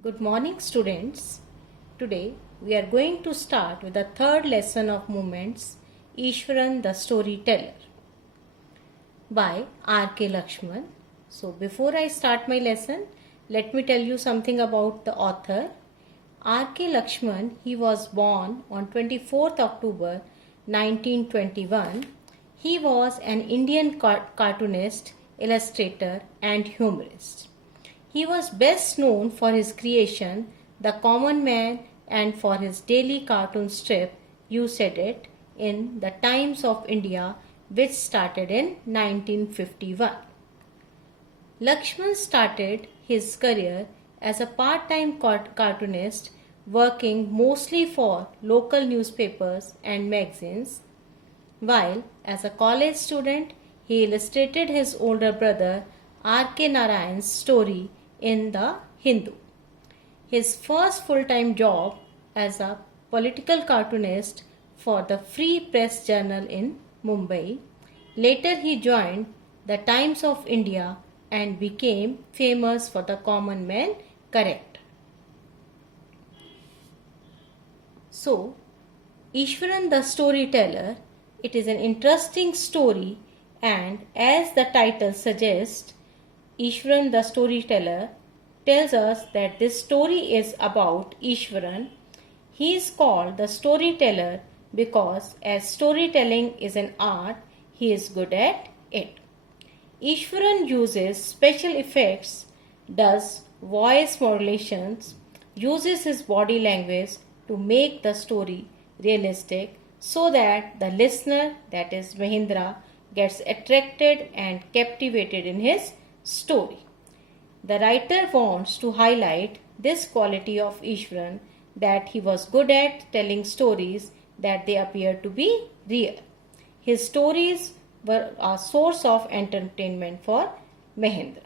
Good morning, students. Today we are going to start with the third lesson of movements, Ishwaran the Storyteller by R.K. Lakshman. So, before I start my lesson, let me tell you something about the author. R.K. Lakshman, he was born on 24th October 1921. He was an Indian cartoonist, illustrator, and humorist. He was best known for his creation, The Common Man, and for his daily cartoon strip, You Said It, in the Times of India, which started in 1951. Lakshman started his career as a part-time cartoonist, working mostly for local newspapers and magazines, while as a college student, he illustrated his older brother R.K. Narayan's story in the Hindu. His first full-time job as a political cartoonist for the Free Press Journal in Mumbai. Later he joined the Times of India and became famous for The Common Man character. So, Ishwaran the Storyteller, it is an interesting story, and as the title suggests, Ishwaran the Storyteller tells us that this story is about Ishwaran. He is called the storyteller because as storytelling is an art, he is good at it. Ishwaran uses special effects, does voice modulations, uses his body language to make the story realistic so that the listener, that is Mahindra, gets attracted and captivated in his story. The writer wants to highlight this quality of Ishwaran, that he was good at telling stories that they appear to be real. His stories were a source of entertainment for Mahindra.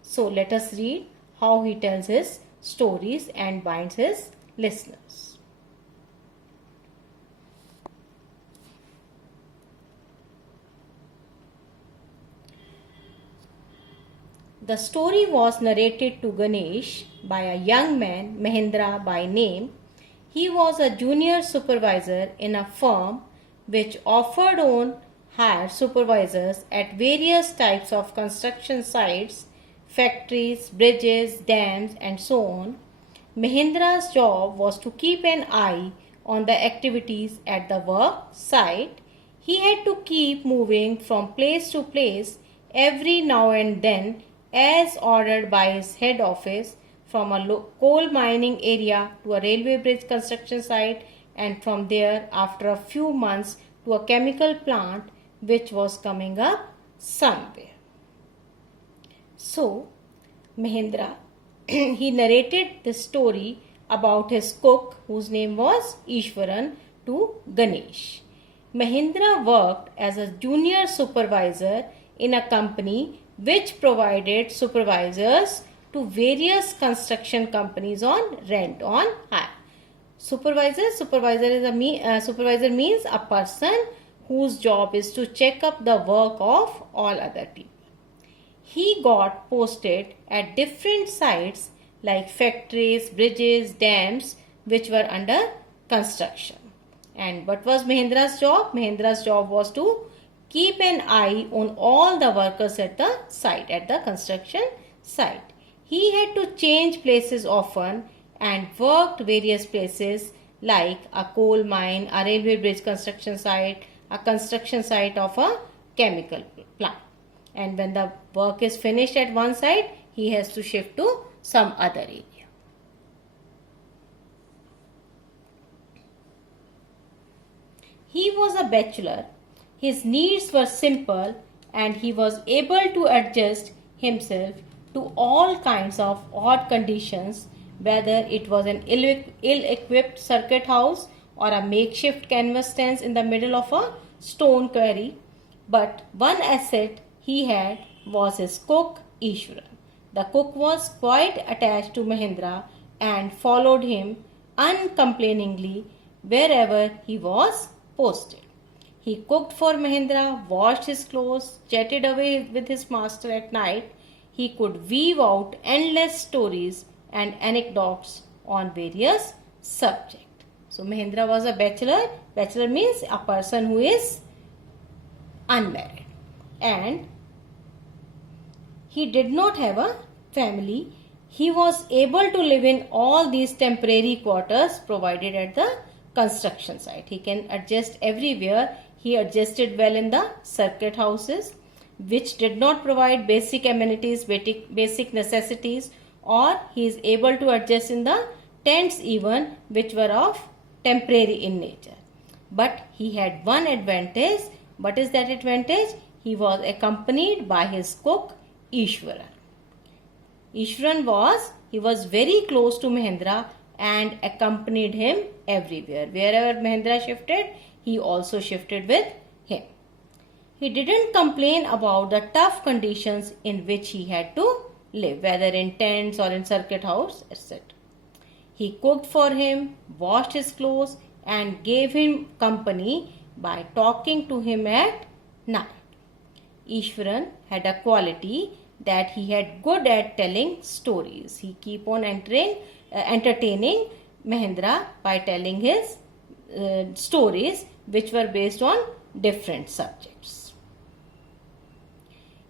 So let us read how he tells his stories and binds his listeners. The story was narrated to Ganesh by a young man, Mahindra by name. He was a junior supervisor in a firm which offered on hire supervisors at various types of construction sites, factories, bridges, dams, and so on. Mahindra's job was to keep an eye on the activities at the work site. He had to keep moving from place to place every now and then as ordered by his head office, from a coal mining area to a railway bridge construction site, and from there after a few months to a chemical plant which was coming up somewhere. So, Mahindra, he narrated this story about his cook whose name was Ishwaran to Ganesh. Mahindra worked as a junior supervisor in a company which provided supervisors to various construction companies on rent on hire. Supervisor means a person whose job is to check up the work of all other people. He got posted at different sites like factories, bridges, dams which were under construction. And what was Mahindra's job? Mahindra's job was to keep an eye on all the workers at the site, at the construction site. He had to change places often and worked various places like a coal mine, a railway bridge construction site, a construction site of a chemical plant. And when the work is finished at one site, he has to shift to some other area. He was a bachelor. His needs were simple and he was able to adjust himself to all kinds of odd conditions, whether it was an ill-equipped circuit house or a makeshift canvas stand in the middle of a stone quarry. But one asset he had was his cook, Ishwaran. The cook was quite attached to Mahindra and followed him uncomplainingly wherever he was posted. He cooked for Mahindra, washed his clothes, chatted away with his master at night. He could weave out endless stories and anecdotes on various subjects. So Mahendra was a bachelor. Bachelor means a person who is unmarried, and he did not have a family. He was able to live in all these temporary quarters provided at the construction site. He can adjust everywhere. He adjusted well in the circuit houses, which did not provide basic amenities, basic necessities, or he is able to adjust in the tents even, which were of temporary in nature. But he had one advantage. What is that advantage? He was accompanied by his cook Ishwaran. Ishwaran was very close to Mahendra and accompanied him everywhere. Wherever Mahendra shifted, he also shifted with him. He didn't complain about the tough conditions in which he had to live, whether in tents or in circuit house, etc. He cooked for him, washed his clothes, and gave him company by talking to him at night. Ishwaran had a quality that he had good at telling stories. He keep on entertaining Mahendra by telling his stories which were based on different subjects.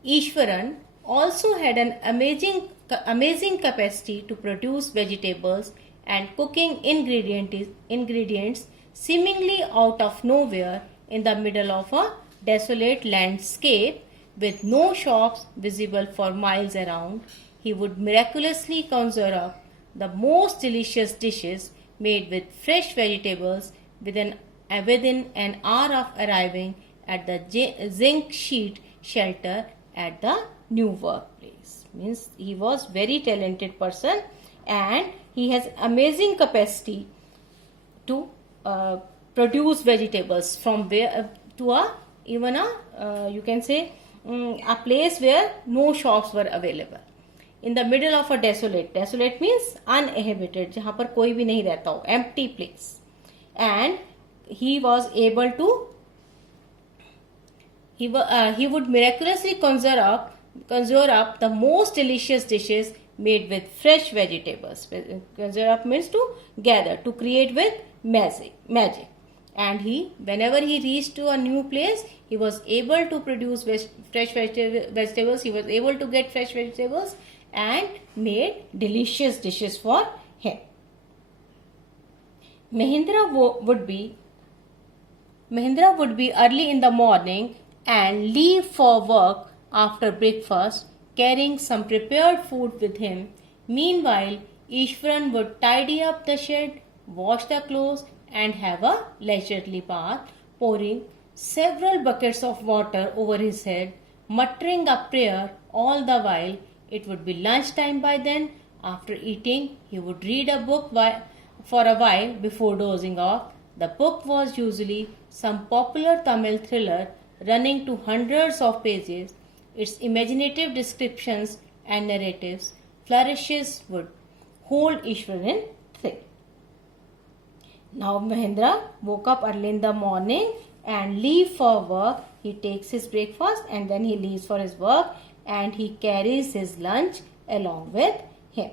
Ishwaran also had an amazing capacity to produce vegetables and cooking ingredients seemingly out of nowhere in the middle of a desolate landscape with no shops visible for miles around. He would miraculously conjure up the most delicious dishes made with fresh vegetables within an hour of arriving at the zinc sheet shelter at the new workplace. Means he was very talented person, and he has amazing capacity to produce vegetables from where to you can say a place where no shops were available. In the middle of a desolate means uninhabited, जहाँ पर कोई भी नहीं रहता हो, empty place, and he was able to he would miraculously conjure up the most delicious dishes made with fresh vegetables. Conjure up means to gather, to create with magic. And whenever he reached to a new place, he was able to produce fresh vegetables. He was able to get fresh vegetables and made delicious dishes for him. Mahendra would be early in the morning and leave for work after breakfast, carrying some prepared food with him. Meanwhile, Ishwaran would tidy up the shed, wash the clothes, and have a leisurely bath, pouring several buckets of water over his head, muttering a prayer all the while. It would be lunchtime by then. After eating, he would read a book for a while before dozing off. The book was usually some popular Tamil thriller running to hundreds of pages. Its imaginative descriptions and narratives flourishes would hold Ishwaran in thrill. Now Mahendra woke up early in the morning and leave for work. He takes his breakfast and then he leaves for his work, and he carries his lunch along with him.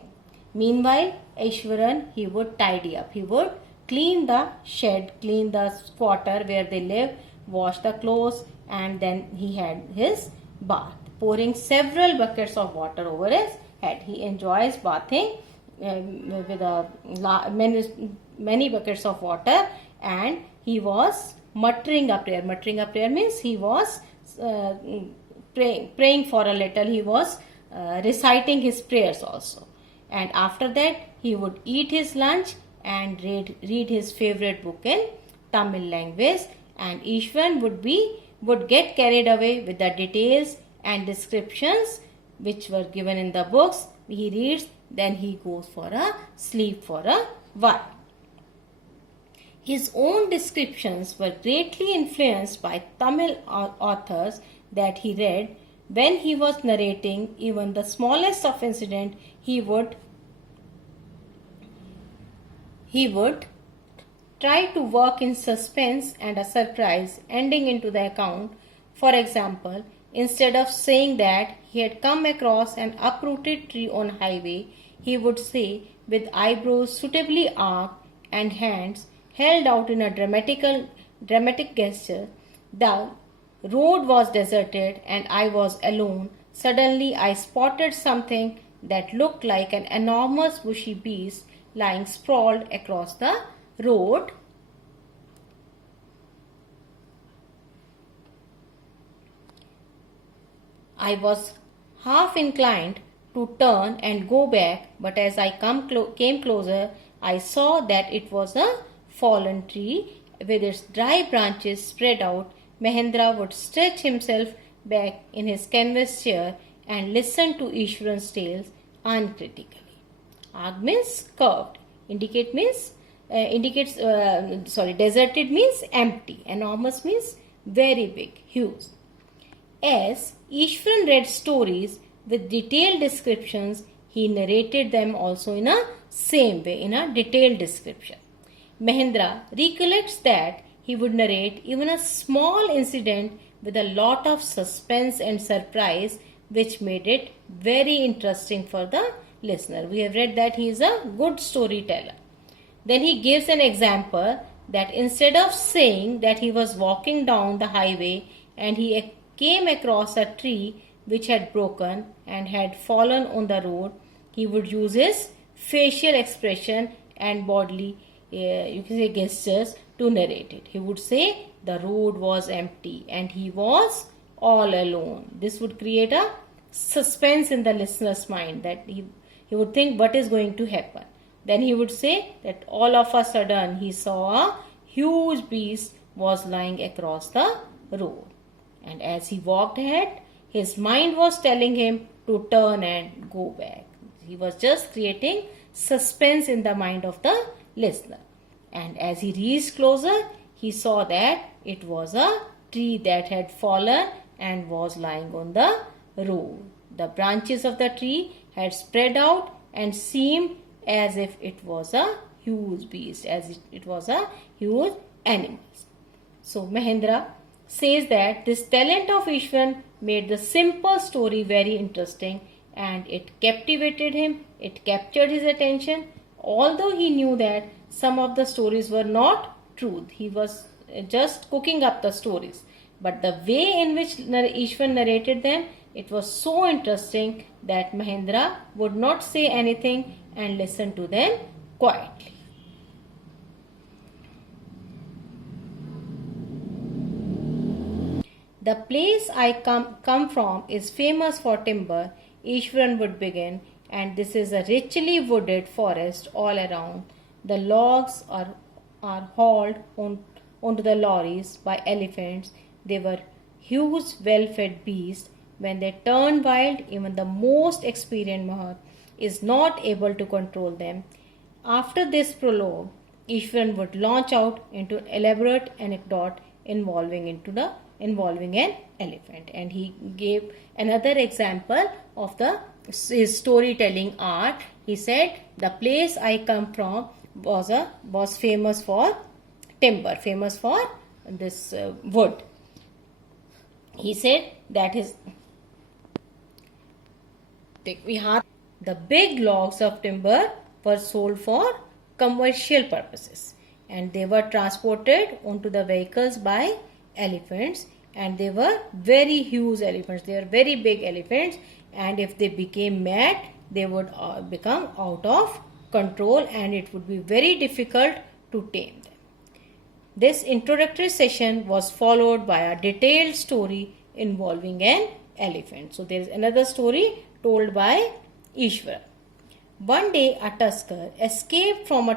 Meanwhile, Ishwaran, he would tidy up. He would clean the shed, clean the quarter where they live, wash the clothes, and then he had his bath, pouring several buckets of water over his head. He enjoys bathing with many buckets of water, and he was muttering a prayer. Muttering a prayer means he was praying for a little. He was reciting his prayers also. And after that, he would eat his lunch and read his favorite book in Tamil language. And Ishwaran would get carried away with the details and descriptions which were given in the books. He reads, then he goes for a sleep for a while. His own descriptions were greatly influenced by Tamil authors that he read. When he was narrating even the smallest of incident, he would try to work in suspense and a surprise ending into the account. For example, instead of saying that he had come across an uprooted tree on highway, he would say with eyebrows suitably arched and hands held out in a dramatic gesture, "The road was deserted and I was alone. Suddenly I spotted something that looked like an enormous bushy beast lying sprawled across the road. I was half inclined to turn and go back, but as I came closer, I saw that it was a fallen tree with its dry branches spread out. Mahendra would stretch himself back in his canvas chair and listen to Ishwaran's tales uncritically. Arc means curved. Deserted means empty. Enormous means very big, huge. As Ishwaran read stories with detailed descriptions, he narrated them also in a same way, in a detailed description. Mahendra recollects that he would narrate even a small incident with a lot of suspense and surprise, which made it very interesting for the listener. We have read that he is a good storyteller. Then he gives an example that instead of saying that he was walking down the highway and he came across a tree which had broken and had fallen on the road, he would use his facial expression and bodily gestures to narrate it. He would say the road was empty and he was all alone. This would create a suspense in the listener's mind that he would think what is going to happen. Then he would say that all of a sudden he saw a huge beast was lying across the road. And as he walked ahead, his mind was telling him to turn and go back. He was just creating suspense in the mind of the listener. And as he reached closer, he saw that it was a tree that had fallen and was lying on the road. The branches of the tree had spread out and seemed as if it was a huge beast, as if it was a huge animal. So Mahendra says that this talent of Ishwaran made the simple story very interesting and it captivated him, it captured his attention. Although he knew that some of the stories were not truth, he was just cooking up the stories. But the way in which Ishwaran narrated them, it was so interesting that Mahendra would not say anything and listen to them quietly. The place I come from is famous for timber, Ishwaran would begin, and this is a richly wooded forest all around. The logs are hauled onto the lorries by elephants. They were huge, well-fed beasts. When they turn wild, even the most experienced Mahar is not able to control them. After this prologue, Ishwaran would launch out into an elaborate anecdote involving an elephant, and he gave another example of his storytelling art. He said the place I come from was famous for timber, famous for this wood. He said that the big logs of timber were sold for commercial purposes and they were transported onto the vehicles by elephants, and they were very huge elephants. They were very big elephants, and if they became mad, they would become out of control and it would be very difficult to tame them. This introductory session was followed by a detailed story involving an elephant. So there is another story told by Ishwaran. One day a tusker escaped from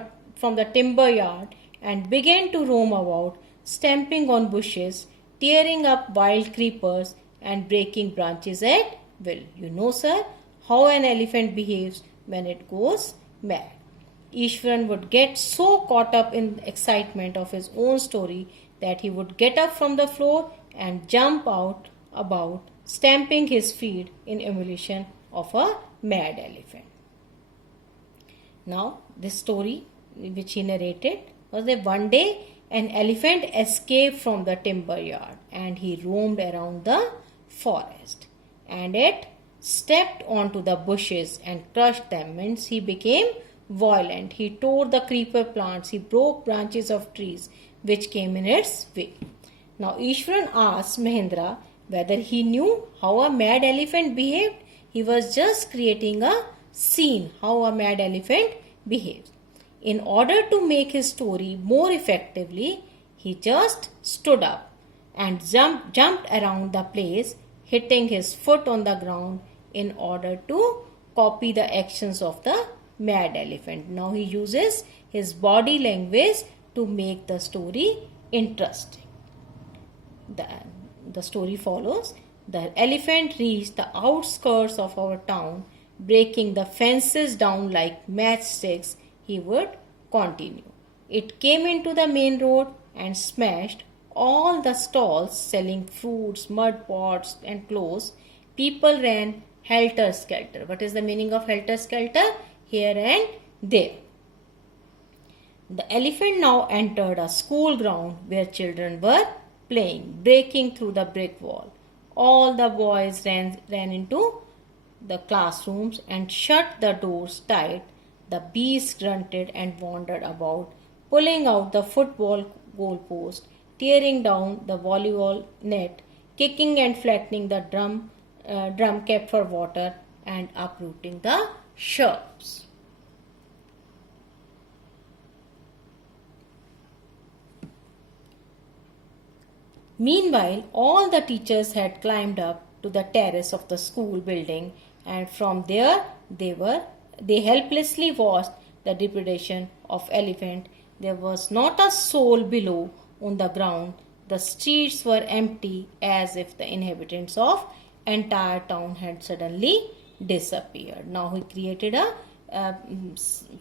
the timber yard and began to roam about, stamping on bushes, tearing up wild creepers and breaking branches at will. You know, sir, how an elephant behaves when it goes mad. Ishwaran would get so caught up in the excitement of his own story that he would get up from the floor and jump out about, stamping his feet in emulation of a mad elephant. Now, this story which he narrated was that one day an elephant escaped from the timber yard and he roamed around the forest. And at stepped onto the bushes and crushed them. Means he became violent. He tore the creeper plants. He broke branches of trees which came in its way. Now Ishwaran asked Mahendra whether he knew how a mad elephant behaved. He was just creating a scene how a mad elephant behaves. In order to make his story more effectively, he just stood up and jumped around the place, hitting his foot on the ground in order to copy the actions of the mad elephant. Now he uses his body language to make the story interesting. The story follows. The elephant reached the outskirts of our town, breaking the fences down like matchsticks. He would continue. It came into the main road and smashed all the stalls selling fruits, mud pots, and clothes. People ran helter skelter. What is the meaning of helter skelter? Here and there. The elephant now entered a school ground where children were playing, breaking through the brick wall. All the boys ran into the classrooms and shut the doors tight. The beast grunted and wandered about, pulling out the football goalpost, tearing down the volleyball net, kicking and flattening the drum kept for water, and uprooting the shrubs. Meanwhile, all the teachers had climbed up to the terrace of the school building, and from there they helplessly watched the depredation of elephant. There was not a soul below on the ground. The streets were empty, as if the inhabitants of entire town had suddenly disappeared. Now he created a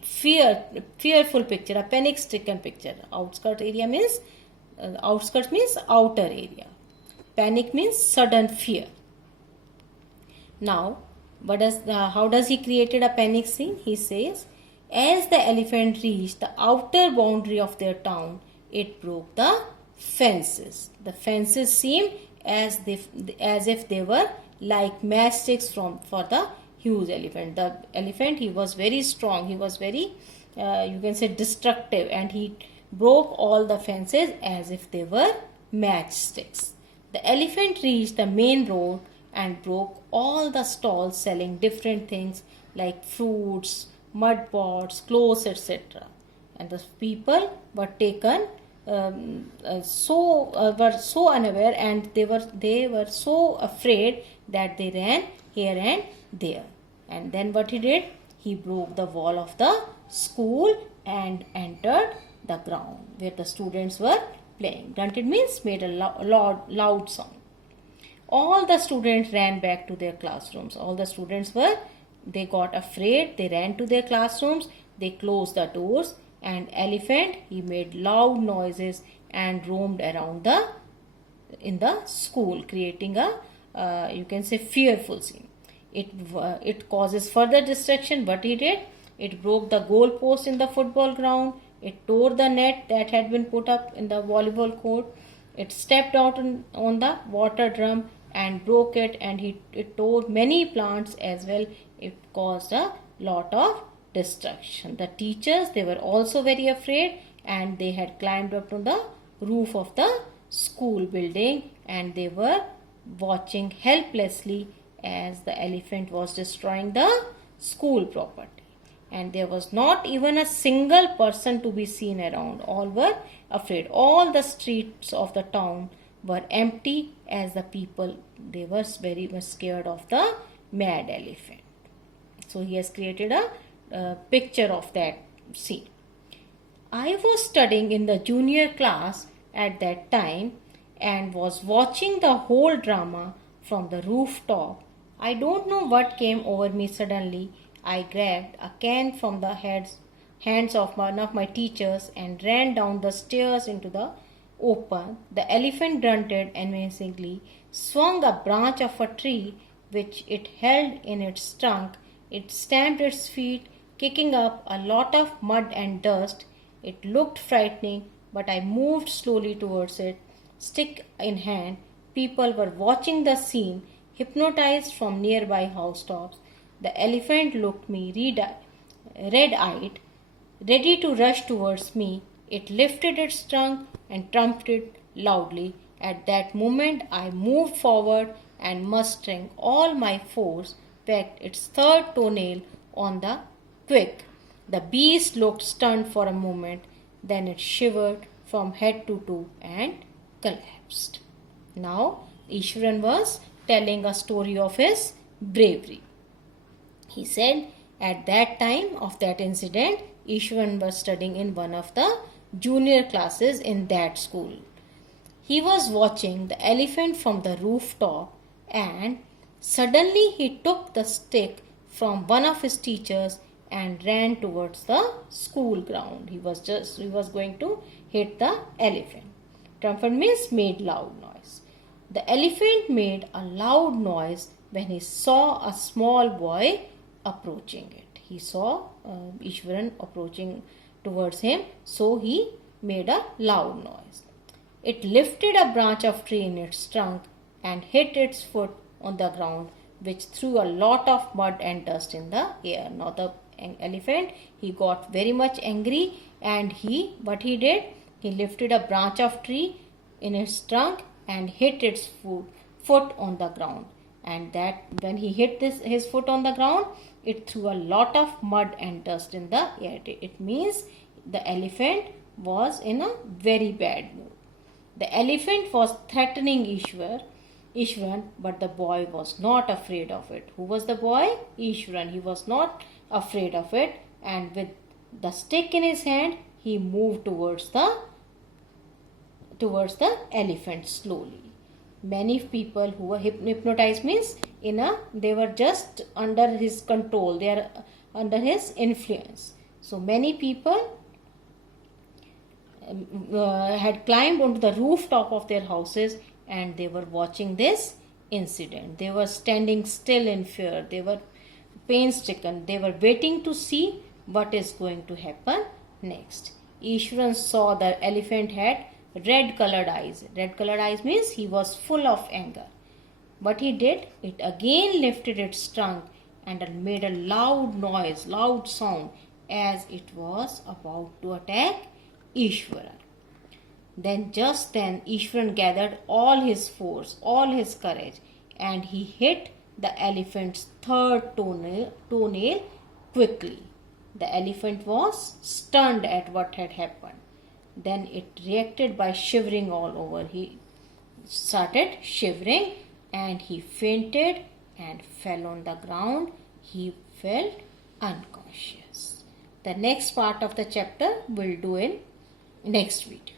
fearful picture, a panic-stricken picture. Outskirts means outer area. Panic means sudden fear. Now, how does he created a panic scene? He says, as the elephant reached the outer boundary of their town, it broke the fences. The fences seemed as if they were like matchsticks for the huge elephant. The elephant, he was very strong. He was very, you can say, destructive, and he broke all the fences as if they were matchsticks. The elephant reached the main road and broke all the stalls selling different things like fruits, mud pots, clothes, etc. And the people were taken were so unaware, and they were so afraid that they ran here and there. And then what he did? He broke the wall of the school and entered the ground where the students were playing. Grunted means made a loud sound. All the students ran back to their classrooms. All the students they got afraid. They ran to their classrooms. They closed the doors, and elephant, he made loud noises and roamed around in the school, creating a you can say fearful scene. It causes further destruction. What he did? It broke the goalpost in the football ground. It tore the net that had been put up in the volleyball court. It stepped out on the water drum and broke it, and it tore many plants as well. It caused a lot of destruction. The teachers, they were also very afraid, and they had climbed up to the roof of the school building, and they were watching helplessly as the elephant was destroying the school property. And there was not even a single person to be seen around. All were afraid. All the streets of the town were empty, as the people, they were very much scared of the mad elephant. So he has created a picture of that scene. I was studying in the junior class at that time and was watching the whole drama from the rooftop. I don't know what came over me suddenly. I grabbed a can from the hands of one of my teachers and ran down the stairs into the open. The elephant grunted amazingly, swung a branch of a tree which it held in its trunk. It stamped its feet, kicking up a lot of mud and dust. It looked frightening, but I moved slowly towards it, stick in hand. People were watching the scene. hypnotized from nearby housetops. The elephant looked me red-eyed, ready to rush towards me. It lifted its trunk and trumpeted loudly. At that moment, I moved forward and, mustering all my force, pecked its third toenail on the quick. The beast looked stunned for a moment, then it shivered from head to toe and collapsed. Now, Ishwaran was telling a story of his bravery. He said at that time of that incident, Ishwaran was studying in one of the junior classes in that school. He was watching the elephant from the rooftop, and suddenly he took the stick from one of his teachers and ran towards the school ground. He was going to hit the elephant. Trumpet means made loud noise. The elephant made a loud noise when he saw a small boy approaching it. He saw Ishwaran approaching towards him, so he made a loud noise. It lifted a branch of tree in its trunk and hit its foot on the ground, which threw a lot of mud and dust in the air. Now the elephant, he got very much angry, and what he did, he lifted a branch of tree in its trunk and hit its foot on the ground. And that when he hit his foot on the ground, it threw a lot of mud and dust in the air. It means the elephant was in a very bad mood. The elephant was threatening Ishwaran, but the boy was not afraid of it. Who was the boy? Ishwaran. He was not afraid of it, and with the stick in his hand, he moved towards the elephant slowly. Many people who were hypnotized means they were just under his control. They are under his influence. So many people had climbed onto the rooftop of their houses, and they were watching this incident. They were standing still in fear. They were pain-stricken. They were waiting to see what is going to happen next. Ishwaran saw the elephant had red-colored eyes. Red-colored eyes means he was full of anger. What he did, it again lifted its trunk and made a loud sound as it was about to attack Ishwaran. Just then, Ishwaran gathered all his force, all his courage, and he hit the elephant's third toenail quickly. The elephant was stunned at what had happened. Then it reacted by shivering all over. He started shivering and he fainted and fell on the ground. He felt unconscious. The next part of the chapter we'll do in next video.